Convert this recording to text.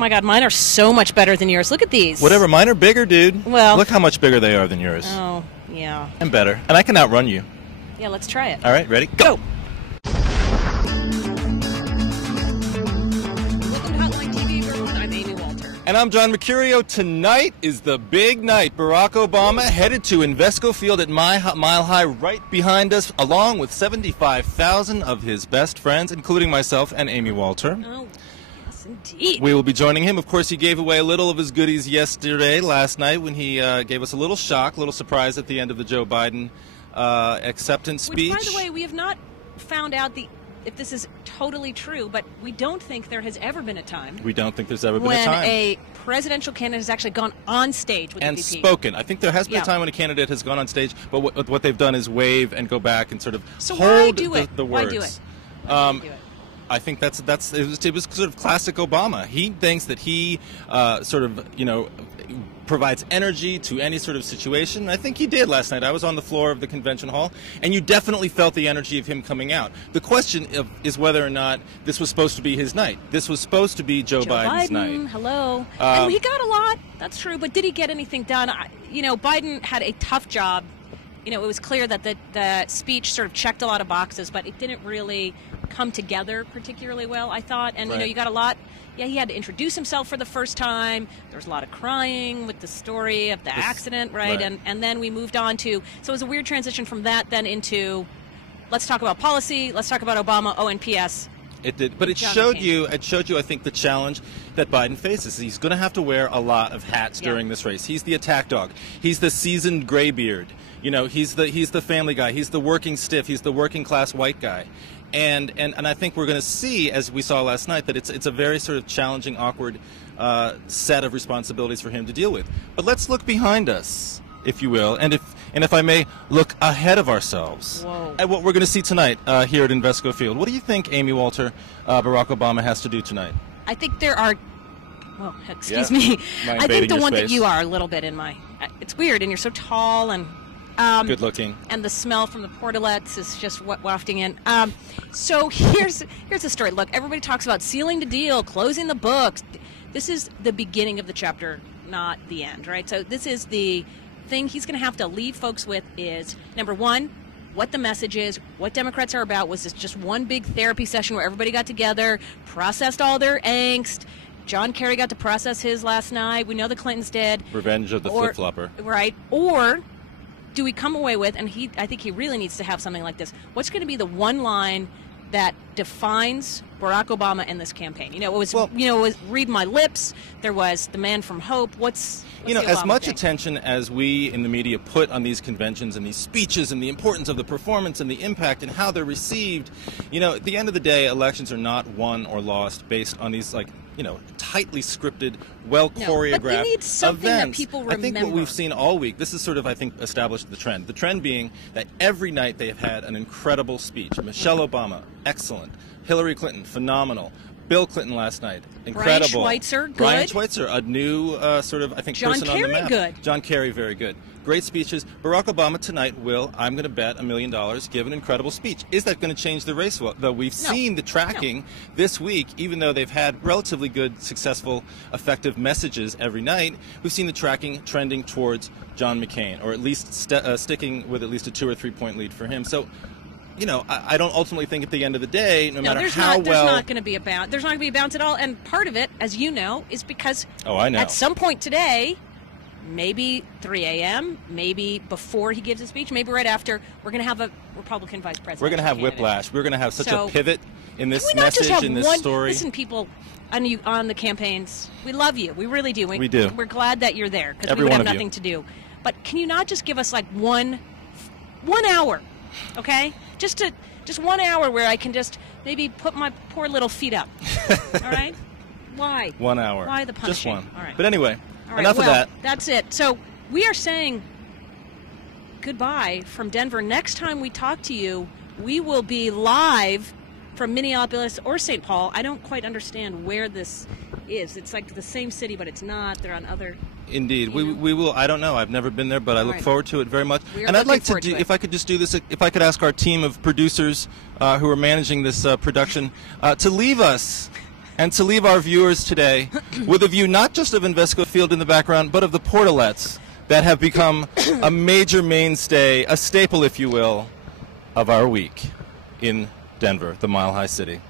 my God, mine are so much better than yours. Look at these. Whatever, mine are bigger, dude. Well, look how much bigger they are than yours. Oh, yeah. And better. And I can outrun you. Yeah, let's try it. All right, ready? Go! Welcome to Hotline TV, everyone. I'm Amy Walter. And I'm John Mercurio. Tonight is the big night. Barack Obama headed to Invesco Field at Mile High right behind us, along with 75,000 of his best friends, including myself and Amy Walter. Oh, yes, indeed. We will be joining him. Of course, he gave away a little of his goodies last night, when he gave us a little shock, a little surprise at the end of the Joe Biden acceptance speech. Which, by the way, we have not found out if this is totally true, but we don't think there has ever been a time. We don't think there's ever been a when time. a presidential candidate has actually gone on stage with and the VP. spoken. I think there has been a time when a candidate has gone on stage, but what they've done is wave and go back and sort of hold the words. Why do it? Why do it? I think it was sort of classic Obama. He thinks that he provides energy to any sort of situation. I think he did last night. I was on the floor of the convention hall, and you definitely felt the energy of him coming out. The question is whether or not this was supposed to be his night. This was supposed to be Joe Biden's night. Hello. And he got a lot. That's true. But did he get anything done? Biden had a tough job. It was clear that the speech sort of checked a lot of boxes, but it didn't really come together particularly well, I thought. And, right. You got a lot. Yeah, he had to introduce himself for the first time. There was a lot of crying with the story of the accident, right? And then we moved on to, so it was a weird transition from that then into, let's talk about policy, let's talk about Obama, and P.S. It did, but it showed you, I think, the challenge that Biden faces. He's going to have to wear a lot of hats during this race. He's the attack dog. He's the seasoned graybeard. He's the family guy. He's the working stiff. He's the working class white guy. And I think we're going to see, as we saw last night, that it's a very sort of challenging, awkward set of responsibilities for him to deal with. But let's look behind us, if you will, and if I may, look ahead of ourselves at what we're going to see tonight here at Invesco Field. What do you think, Amy Walter, Barack Obama has to do tonight? I think there are. Well, excuse me. I think the one that you are a little bit in my. It's weird, and you're so tall and. Good looking. And the smell from the portalettes is just wafting in. So here's the story. Look, everybody talks about sealing the deal, closing the books. This is the beginning of the chapter, not the end, right? So this is the thing he's going to have to leave folks with is, number one, what the message is, what Democrats are about. Was this just one big therapy session where everybody got together, processed all their angst? John Kerry got to process his last night. We know the Clintons did. Revenge of the flip-flopper. Right. Or do we come away with, and I think he really needs to have something like this, what's going to be the one line that defines Barack Obama and this campaign? It was read my lips. There was the man from Hope. What's as much attention as we in the media put on these conventions and these speeches and the importance of the performance and the impact and how they're received, at the end of the day, elections are not won or lost based on these tightly scripted, well choreographed but you need something events. That people remember. I think what we've seen all week, this is sort of, I think, established the trend. The trend being that every night they have had an incredible speech. Michelle Obama, excellent. Hillary Clinton, phenomenal. Bill Clinton last night, incredible. Brian Schweitzer, good. Brian Schweitzer, a new person on the map. Good. John Kerry, very good. Great speeches. Barack Obama tonight will, I'm going to bet $1 million, give an incredible speech. Is that going to change the race? Well, though we've seen the tracking this week, even though they've had relatively good, successful, effective messages every night, we've seen the tracking trending towards John McCain, or at least sticking with at least a 2 or 3 point lead for him. So, I don't ultimately think at the end of the day, no matter how well... There's not going to be a bounce. There's not going to be a bounce at all. And part of it, as you know, is because at some point today, maybe 3 a.m., maybe before he gives a speech, maybe right after, we're going to have a Republican vice president. We're going to have whiplash. We're going to have such a pivot in this message, in this story. Listen, people on the campaigns, we love you. We really do. We do. We're glad that you're there because we would have nothing to do. But can you not just give us like one hour, okay? Just 1 hour where I can just maybe put my poor little feet up. All right? Why? 1 hour. Why the punishing? Just one. All right. But anyway, right, enough of that. That's it. So we are saying goodbye from Denver. Next time we talk to you, we will be live from Minneapolis or St. Paul. I don't quite understand where this is. It's like the same city, but it's not. They're on other... Indeed. We will. I don't know. I've never been there, but I look forward to it very much. And I'd like to do, if I could just do this, if I could ask our team of producers who are managing this production to leave us and to leave our viewers today with a view not just of Invesco Field in the background, but of the portalets that have become a major mainstay, a staple, if you will, of our week in Denver, the Mile High City.